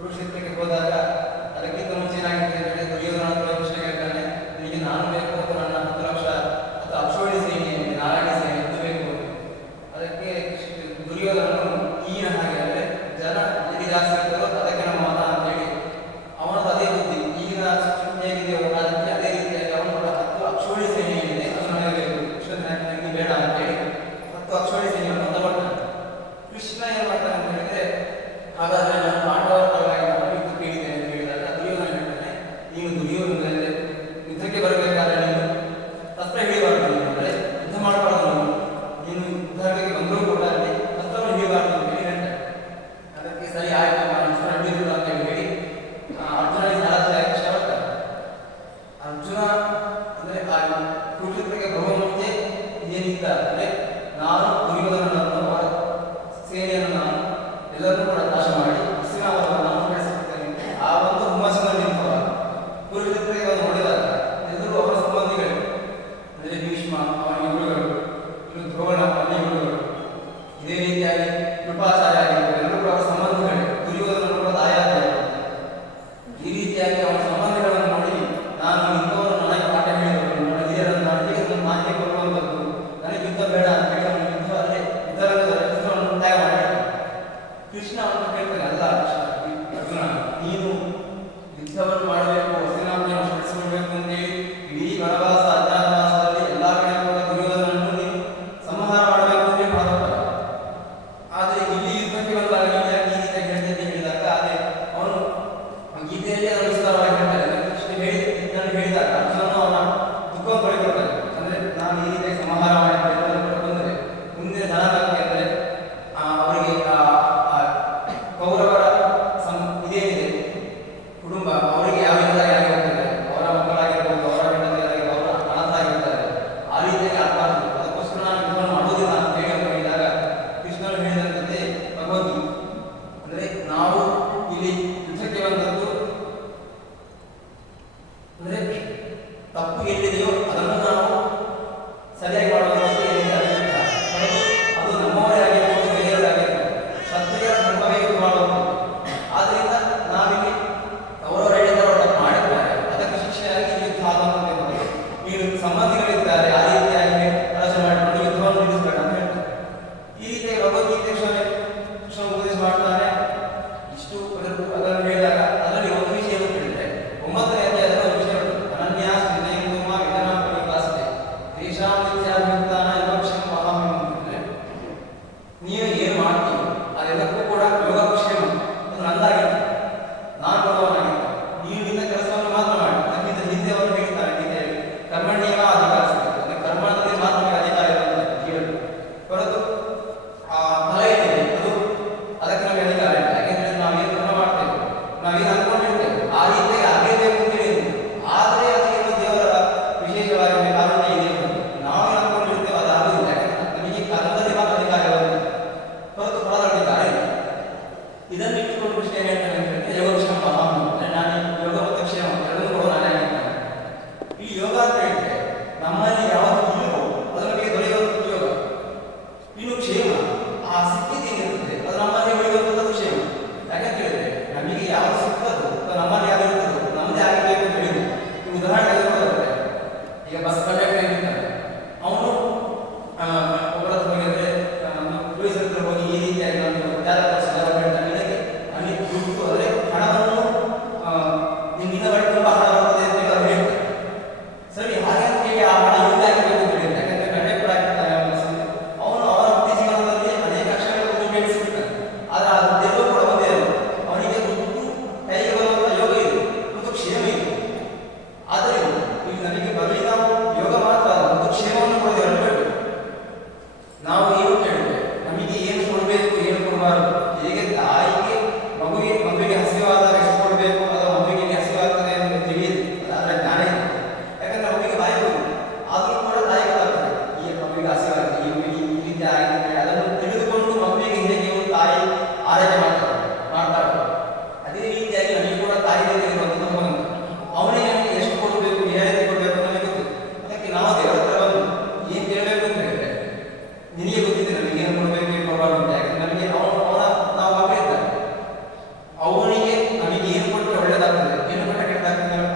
ಕುರುಕ್ಷೇತ್ರಕ್ಕೆ ಹೋದಾಗ ಅದಕ್ಕಿಂತ ಮುಂಚೆ ಏನಾಗಿದೆ ಅಂತ ಹೇಳಿದ್ರೆ ದುರ್ಯೋಧನ ಹತ್ರ ಕೃಷ್ಣ ಕೇಳ್ತಾನೆ, ನಿನಗೆ ನಾನು ಬೇಕು ಅಥವಾ ನನ್ನ 10 ಲಕ್ಷ ಅಥವಾ ಅಕ್ಷೋಣಿ ಸೇನೆ ನಾರಾಯಣ ಸೇನೆ ಅದು ಬೇಕು. ಅದಕ್ಕೆ ದುರ್ಯೋಧನನು ಈಗಿನ ಹಾಗೆ ಅಂದರೆ ಜನ ಎಲ್ಲಿ ಜಾಸ್ತಿ ಇರ್ತಾರೋ ಅದಕ್ಕೆ ನಮ್ಮ ಮತ ಅಂತ ಹೇಳಿ ಅವನದು ಅದೇ ಬುದ್ಧಿ. ಈಗಿನ ಹೇಗಿದೆಯೋ ಅದಕ್ಕೆ ಅದೇ ರೀತಿಯಾಗಿ ಅವನು ಕೂಡ 10 ಅಕ್ಷೋಣಿ ಸೇನೆ ಏನಿದೆ ಅದು ನನಗೆ ಬೇಕು, ಕೃಷ್ಣ ನನಗೆ ಬೇಡ ಅಂತ ಹೇಳಿ 10 ಅಕ್ಷೋಣಿ ಸೇನೆಯನ್ನು ತಗೊಳ್ತಾನೆ. ಕೃಷ್ಣ ಏನು ಮಾಡ್ತಾನೆ ಅಂತ ಹೇಳಿದ್ರೆ, ಹಾಗಾದ್ರೆ ನಾನು ಪಾಂಡವರ ಪರವಾಗಿ ನಾನು ಯುದ್ಧ ಕೇಳಿದ್ದೇನೆ ಅಂತ ಹೇಳಿದಾಗ ದುರ್ಯೋಧನ ಹೇಳ್ತಾನೆ, ನೀನು ದುರ್ಯೋಧನ ಯುದ್ಧಕ್ಕೆ ಬರಬೇಕಾದ್ರೆ ನೀನು ಅಸ್ತ್ರ ಹಿಡಿಬಾರ್ದು, ಅಂದರೆ ಯುದ್ಧ ಮಾಡಬಾರ್ದು, ನೀನು ಯುದ್ಧಕ್ಕೆ ಬಂದರೂ ಕೂಡ ಅಲ್ಲಿ ಅಸ್ತ್ರವನ್ನು ಹಿಡಿಬಾರ್ದು ಅಂತ ಹೇಳಿ ಹೇಳ್ತಾನೆ. ಅದಕ್ಕೆ ಸರಿ ಆಯ್ತು ನಾನು ಅಸ್ತ್ರ ಹಿಡಿಯುವುದಿಲ್ಲ ಅಂತ ಹೇಳಿ ಅರ್ಜುನನಿಗೆ ಸಾರಥ್ಯ ಕೃಷ್ಣ ಬರ್ತಾನೆ. ಅರ್ಜುನ ಅಂದರೆ ಆ ಕುರುಕ್ಷೇತ್ರಕ್ಕೆ ಬರುವ ಮುಂಚೆ ಏನಿದ್ದ ಅಂದರೆ ನಾನು ದುರ್ಯೋಧನನನ್ನು ಸೇನೆಯನ್ನು ನಾನು ಎಲ್ಲರನ್ನೂ ಕೂಡ ನಾಶ ಮಾಡಿ ಹಸ್ತಿನಾವತಿಯನ್ನು ನಾನು ಬೆಳೆಸಿರ್ತೇನೆ ಆ ಒಂದು ಹುಮ್ಮಸ್ಸಿನಲ್ಲಿ ನಿಂತವ. ಕುರುಕ್ಷೇತ್ರಕ್ಕೆ ಅವರು ನೋಡಿದಾಗ ಎಲ್ಲರೂ ಅವರ ಸಂಬಂಧಿಗಳು, ಅಂದರೆ ಭೀಷ್ಮ ಅವನ ಗುರುಗಳು, ಇನ್ನು ದ್ರೋಣ ಅವನ ಗುರುಗಳು, ಇದೇ ರೀತಿಯಾಗಿ ಕೃಪಾಚಾರ್ಯ ಆಗಿರ್ಬೋದು, ಎಲ್ಲರೂ ಕೂಡ ಅವರ ಸಂಬಂಧಿಗಳೇ. ದುರ್ಯೋಧನ ಕೂಡ ದಾಯಾದ. ಈ ರೀತಿಯಾಗಿ ಅವನ ಸಂಬಂಧಿಗಳನ್ನು ನೋಡಿ ನಾನು ಇಂಥವರು ನನಗೆ ಪಾಠ ಹೇಳಿದವರು, ನನ್ನ ಹಿರಿಯರನ್ನು ನಾನು ಹೇಗೆ ನನ್ನ ಮಾಹಿತಿ ಕೊಡುವಂಥದ್ದು, ನನಗೆ ಯುದ್ಧ ಬೇಡ ಅಂತ ಹೇಳಿ ಅವನು ಯುದ್ಧ ಅಲ್ಲೇ ಯುದ್ಧವನ್ನು ತ್ಯಾಗ ಮಾಡಿ ಕೃಷ್ಣ ಅವನು ಕೇಳ್ತಾನೆ, ಅಲ್ಲ ಅರ್ಜುನ ನೀನು ಯುದ್ಧವನ್ನು ಮಾಡಬೇಕು, ಹಸ್ತಿನಾವತಿಯನ್ನು ಬೆಳೆಸಿಕೊಳ್ಬೇಕು ಅಂತೇಳಿ ಇಡೀ ವನವಾಸ ಅಜ್ಞಾತವಾಸದಲ್ಲಿ ಎಲ್ಲ ಕಡೆ ಕೂಡ ದುರ್ಯೋಧನನ್ನು ನೀನು ಸಂಹಾರ ಮಾಡಬೇಕು ಅಂತ ಮಾಡಬೇಕು. ಆದರೆ ಇಲ್ಲಿ ಯುದ್ಧಕ್ಕೆ ಬಂದಾಗ ಈ ರೀತಿಯಾಗಿ ಹೇಳ್ತೇನೆ ಹೇಳಿದಾಗ ಅದೇ ಅವನು ಗೀತೆಯಲ್ಲಿ ಅದನ್ನು ವಿಸ್ತಾರವಾಗಿ ಹೇಳ್ತಾನೆ. ಕೃಷ್ಣ ಹೇಳಿದಾಗ ಅರ್ಜುನನು ಅವನ ದುಃಖವನ್ನು ತೊಳೆಕೊಳ್ತಾನೆ. ಅಂದರೆ ನಾನು ಈ ರೀತಿಯಾಗಿ ಸಂಹಾರ ಮಾಡಿದ್ದೇನೆ ಬಂದರೆ ಮುಂದಿನ ಜನಾಂಗಕ್ಕೆ ಅಂದರೆ ಅವರಿಗೆ ಕೌರವರ ಇದೇನಿದೆ ಕುಟುಂಬ ಅವರಿಗೆ ಯಾವ ರೀತಿಯಾಗಿ ಆಗಿರುತ್ತದೆ, ಅವರ ಮಕ್ಕಳಾಗಿರ್ಬೋದು, ಅವರ ಹೆಂಡತಿಯಾಗಿ ಅವರ ಅನಾಥ ಆಗಿರ್ತಾರೆ, ಆ ರೀತಿಯಾಗಿ ಆಗಬಾರ್ದು, ಅದಕ್ಕೋಸ್ಕರ ನಾನು ಯುದ್ಧವನ್ನು ಮಾಡುವುದಿಲ್ಲ ಅಂತ ಹೇಳಿ ಅಂತ ಹೇಳಿದಾಗ ಕೃಷ್ಣನು ಹೇಳಿದಂತೆ ಭಗವದ್ಗೀತೆ ಅಂದರೆ ನಾವು ಇಲ್ಲಿ ಯುದ್ಧಕ್ಕೆ ಬಂದದ್ದು ಅಂದರೆ ತಪ್ಪು ಎಲ್ಲಿದೆಯೋ ಅದನ್ನು ನಾವು ಸರಿಯಾಗಿ ಮಾಡುವಂಥದ್ದು ಏನಿದೆ ಅದು ನಮ್ಮವರೇ ಆಗಿರ್ಬೋದು, ಬೇರೆಯವರೇ ಆಗಿರ್ಬೋದು, ಕ್ಷತ್ರಿಯ ಧರ್ಮವೇ ಯುದ್ಧ ಮಾಡುವಂಥದ್ದು. ಆದ್ದರಿಂದ ನಾವಿಲ್ಲಿ ಅವರವರ ಹೇಳಿದವರು ಮಾಡಿದ್ದಾರೆ, ಅದಕ್ಕೆ ಶಿಕ್ಷೆಯಾಗಿ ಯುದ್ಧ ಆಗುವಂಥದ್ದು. ನೀವು ಸಂಬಂಧಿಗಳಿದ್ದಾರೆ ಆ ರೀತಿಯಾಗಿ ಆಲೋಚನೆ ಮಾಡಿಕೊಂಡು ಯುದ್ಧವನ್ನು ನಿಲ್ಲಿಸಬೇಕು ಅಂತ ಹೇಳ್ತಾರೆ. ಈ ರೀತಿಯಾಗಿ ಭಗವದ್ಗೀತೆ ಕೃಷ್ಣ ಉಪದೇಶ ಮಾಡ್ತಾನೆ. ಇಷ್ಟು ಅದನ್ನು ಹೇಳಿದಾಗ ಅದರಲ್ಲಿ ಒಂದು ವಿಷಯ ಹೇಳಿದ್ರೆ 9ನೇ ಅಧ್ಯಾಯದಲ್ಲಿ ಒಂದು ವಿಷಯ ಅನನ್ಯಾಸ್ ವಿನಯಂಗುಮ ವಿಧಾನ ಪರಿಭಾಷೆ ದೇಶಾಂ ನಿತ್ಯಾಭಿಯುಕ್ತಾನ ಯೋಗಕ್ಷೇಮ ಮಹಾಮಿಮ ಅಂತಂದ್ರೆ ನೀವು ಏನು ಮಾಡ್ತೀವಿ ಅದೆಲ್ಲಕ್ಕೂ ಕೂಡ ಯೋಗಕ್ಷೇಮ ಅದು ನಂದಾಗಿತ್ತು, ನಾನು ಕೊಡುವನಾಗಿತ್ತು, ನೀವು ಇಂಥ ಕೆಲಸವನ್ನು ಮಾತ್ರ ಮಾಡಿ. ನಮ್ಮಿಂದ ಹಿಂದೆ ಅವರು ಹೇಳ್ತಾರೆ ಗೀತೆಯಲ್ಲಿ ಕರ್ಮಣ್ಯವ ಅಧಿಕಾರ ಸಿಗುತ್ತೆ, ಅಂದರೆ ಕರ್ಮದಲ್ಲಿ ಮಾತ್ರ ಅಧಿಕಾರ ಇರುತ್ತದೆ ಜೀವನ ಹೊರತು ಫಲ ಏನಿದೆ ಅದು ಅದಕ್ಕೆ ನಮಗೆ ಅಧಿಕಾರ ಇಲ್ಲ. ಯಾಕೆಂದ್ರೆ ನಾವೇನು ಕರ್ಮ ಮಾಡ್ತೇವೆ, ನಾವೇನು ಅಂದ್ಕೊಂಡಿರ್ತೇವೆ ಆ ರೀತಿಯಾಗಿ ಆಗಲೇಬೇಕು ಅಂತ ಹೇಳಿದ್ವಿ. ಆದರೆ ಅದಕ್ಕೆ ದೇವರ ವಿಶೇಷವಾಗಿ ಕಾರಣ ಇದೆ, ನಾವು ಅಂದ್ಕೊಂಡಿರ್ತೇವೆ ಅದು ಆಗುವುದಿಲ್ಲ. ಯಾಕಂದ್ರೆ ನಮಗೆ ಕರ್ಮದಲ್ಲಿ ಮಾತ್ರ ಅಧಿಕಾರ ಇರುತ್ತದೆ ಹೊರತು ಫಲದ ಅಧಿಕಾರ ಇಲ್ಲ. ಇದನ್ನು ಇಟ್ಟುಕೊಂಡು ಕೃಷ್ಣ ಏನು ಹೇಳ್ತಾನೆ ಅಂತ ಹೇಳಿದ್ರೆ ಯೋಗಕ್ಷೇಮ ಮಹಾಮಿ, ಅಂದರೆ ನಾನು ಯೋಗ ಮತ್ತು ಕ್ಷೇಮ ಎರಡನ್ನೂ ಕೂಡ ನಾನೇ ಆಗಿದ್ದಾನೆ. ಈ ಯೋಗ ಅಂತ ಹೇಳಿದ್ರೆ ನಮ್ಮಲ್ಲಿ ಯಾವುದು ಇಲ್ಲವೋ ಅದರ ಬಗ್ಗೆ ದೊರೆಯುವಂಥದ್ದು ಯೋಗ. ಇನ್ನು ಕ್ಷೇಮ ಆ ಸಿಕ್ಕಿದ್ದು ಏನಿರ್ತದೆ ಅದು ನಮ್ಮಲ್ಲಿ ಉಳಿಯುವಂಥದ್ದು ಕ್ಷೇಮ. ಯಾಕಂತ ಹೇಳಿದ್ರೆ ನಮಗೆ ಯಾವುದು ಸಿಗ್ತದೋ ಅದು ನಮ್ಮಲ್ಲಿ ಯಾವ್ದು ಇರ್ತದೋ ನಮ್ಮದೇ ಆಗಬೇಕು ಅಂತ ಹೇಳಿದ್ರು. ಈ ಉದಾಹರಣೆ ಬರುತ್ತೆ, ಈಗ ಬಸ್ ಕಂಡಕ್ಟರ್ ಏನಿರ್ತಾನೆ ಅವನು ಒಬ್ಬರ ಹೋಗಿದ್ರೆ ಪೊಲೀಸ್ ಹತ್ರ ಹೋಗಿ ಈ ರೀತಿಯಾಗಿ ನಾನು ಹೇಳ್ತಾನೆ, ಇದಕ್ಕೆ ನನಗೆ ದುಡ್ಡು ಅಂದರೆ ಹಣವನ್ನು ನಿಮ್ಮಿಂದ ಬಳಿ ತುಂಬ ಹಣ ಬರ್ತದೆ ಅಂತ ಹೇಳಿ ಅವ್ರು ಹೇಳ್ತಾರೆ. ಸರಿ, ಹಾಗೆ ಅಂತ ಹೇಳಿ ಆ ಹಣ ಯೂಸ್ ಆಗಬೇಕು ಅಂತ ಹೇಳಿದ್ರೆ ಯಾಕಂದ್ರೆ ಕಂಡಕ್ಟರ್ ಆಗಿರ್ತಾನೆ ಅವನು ಅವರ ವೃತ್ತಿ ಜೀವನದಲ್ಲಿ ಅನೇಕ ಅಕ್ಷರಗಳನ್ನು ಬೆಳೆಸಿಬಿಡ್ತಾನೆ. ಆದರೆ ಆ ದುಡ್ಡೆಲ್ಲೂ ಕೂಡ ಒಂದೇ ಅಲ್ಲ, ಅವನಿಗೆ ದುಡ್ಡು ಕೈಗೆ ಬರುವಂಥ ಯೋಗ ಇದೆ ಮತ್ತು ಕ್ಷೇಮ ಇದೆ. ಆದ್ದರಿಂದ ಇಲ್ಲಿ ನನಗೆ ಬರಲಿ ನಾವು ಯೋಗ ಮಾತ್ರ ಅಲ್ಲ ಮತ್ತು ಕ್ಷೇಮವನ್ನು ಕೂಡ ಹೇಳಬೇಕು. ನಾವು ಏನು ಕೇಳಿದ್ರೆ ನಮಗೆ ಏನು ಕೊಡಬೇಕು ಏನು ಕೊಡಬಾರದು, ಹೇಗೆ ತಾಯಿಗೆ ಮಗುವಿಗೆ ಹಸಿವಾದಾಗ ಎಷ್ಟು ಕೊಡಬೇಕು ಅಥವಾ ಮಗುವಿಗೆ ಹಸಿವಾಗ್ತದೆ ಎಂದು ತಿಳಿಯುದು ಅದರ ಜ್ಞಾನ ಇದೆ. ಯಾಕಂದ್ರೆ ಮಗುವಿಗೆ ಬಾಯಿ ಹೋಗುದು ಆದರೂ ಕೂಡ ತಾಯಿ ಗೊತ್ತಾಗ್ತದೆ ಈ ಮಗುವಿಗೆ ಹಸಿವಾಗ್ತದೆ, ಈ ಮಗುವಿಗೆ ಈ ರೀತಿ ಆಗಿದೆ ಅದನ್ನು ತಿಳಿದುಕೊಂಡು ಮಗುವಿಗೆ ಹೇಗೆ ತಾಯಿ ಆರೈಕೆ ಮಾಡ್ತಾರೆ. ಅದೇ ರೀತಿಯಾಗಿ ನಮಗೆ ಕೂಡ ತಾಯಿ ಇರುವಂಥದ್ದು ಮಗನ ಅವನಿಗೆ ಎಷ್ಟು ಕೊಡಬೇಕು ಯಾವ ರೀತಿ ಕೊಡಬೇಕು ನಮಗೆ ಗೊತ್ತು. ಅದಕ್ಕೆ ನಾವು ದೇವರ ಹತ್ರ ಬಂದು ಏನು ಕೇಳಬೇಕು ಅಂತ ಹೇಳಿದ್ರೆ ನಿನಗೆ ಗೊತ್ತಿದೆ ನಮಗೆ ಏನು ಕೊಡಬೇಕು ಏನು ಕೊಡಬಾರ್ದು ಅಂತ. ಯಾಕಂದ್ರೆ ನಮಗೆ ನಾವು ಮಕ್ಕಳಿದ್ದಾರೆ ಅವನಿಗೆ ಏನು ಮಟ್ಟ ಕೆಟ್ಟದಾಗ್ತದೆ